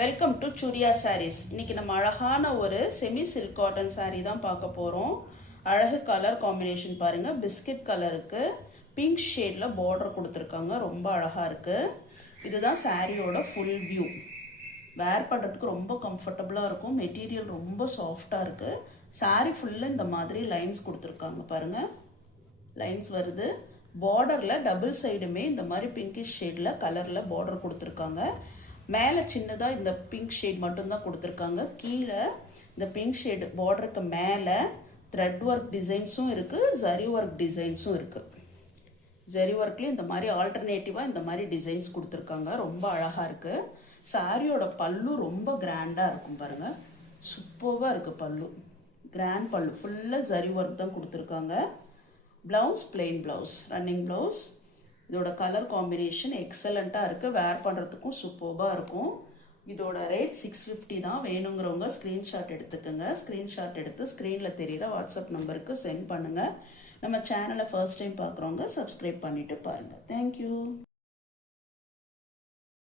Welcome to Surya saris. இன்னைக்கு நம்ம அழகான ஒரு செமி சில்க் காட்டன் சாரீ தான் பார்க்க போகிறோம். அழகு கலர் காம்பினேஷன் பாருங்கள். பிஸ்கட் கலருக்கு பிங்க் ஷேடில் பார்டர் கொடுத்துருக்காங்க. ரொம்ப அழகாக இருக்குது. இதுதான் சாரியோட ஃபுல் வியூ. வேர் பண்ணுறதுக்கு ரொம்ப கம்ஃபர்டபுளாக இருக்கும். மெட்டீரியல் ரொம்ப சாஃப்டாக இருக்குது. சாரீ ஃபுல்லாக இந்த மாதிரி லைன்ஸ் கொடுத்துருக்காங்க பாருங்கள். லைன்ஸ் வருது. பார்டரில் டபுள் சைடுமே இந்த மாதிரி பிங்கிஷ் ஷேடில் கலரில் பார்டர் கொடுத்துருக்காங்க. மேலே சின்னதாக இந்த பிங்க் ஷேட் மட்டும்தான் கொடுத்துருக்காங்க. கீழே இந்த பிங்க் ஷேட் பார்டருக்கு மேலே த்ரெட் ஒர்க் டிசைன்ஸும் இருக்குது, ஜரி ஒர்க் டிசைன்ஸும் இருக்குது. ஜரி ஒர்க்லேயும் இந்த மாதிரி ஆல்டர்னேட்டிவாக இந்த மாதிரி டிசைன்ஸ் கொடுத்துருக்காங்க. ரொம்ப அழகாக இருக்குது. சாரியோட பல்லு ரொம்ப கிராண்டாக இருக்கும் பாருங்கள். சூப்பராக இருக்குது பல்லு. கிராண்ட் பல்லு ஃபுல்லாக ஜரி ஒர்க் தான் கொடுத்துருக்காங்க. Blouse plain blouse, running blouse. இதோட கலர் காம்பினேஷன் எக்ஸலண்ட்டாக இருக்குது. வேர் பண்ணுறதுக்கும் சூப்பராக இருக்கும். இதோட ரேட் 650 தான். வேணுங்கிறவங்க ஸ்க்ரீன்ஷாட் எடுத்துக்கோங்க. ஸ்க்ரீன்ஷாட் எடுத்து ஸ்க்ரீனில் தெரிகிற வாட்ஸ்அப் நம்பருக்கு சென்ட் பண்ணுங்கள். நம்ம சேனலை ஃபர்ஸ்ட் டைம் பார்க்குறவங்க சப்ஸ்கிரைப் பண்ணிவிட்டு பாருங்கள். தேங்க்யூ.